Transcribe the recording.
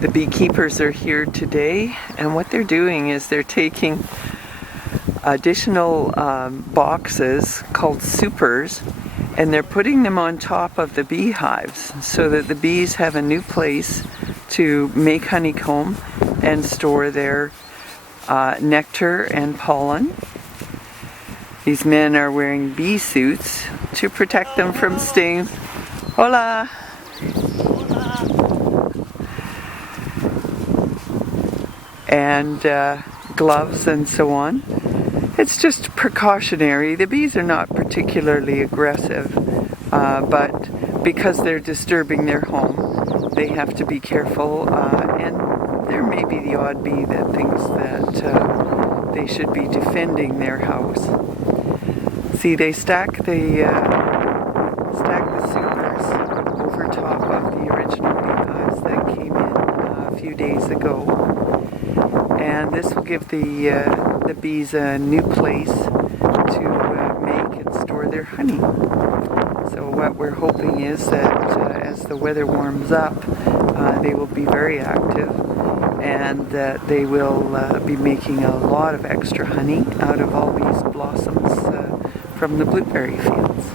The beekeepers are here today, and what they're doing is they're taking additional boxes called supers, and they're putting them on top of the beehives so that the bees have a new place to make honeycomb and store their nectar and pollen. These men are wearing bee suits to protect them from sting. Hola! And gloves and so on. It's just precautionary. The bees are not particularly aggressive, but because they're disturbing their home, they have to be careful, and there may be the odd bee that thinks that they should be defending their house. See, they stack the supers over top of the original beehives that came in a few days ago. And this will give the bees a new place to make and store their honey. So what we're hoping is that as the weather warms up, they will be very active, and that they will be making a lot of extra honey out of all these blossoms from the blueberry fields.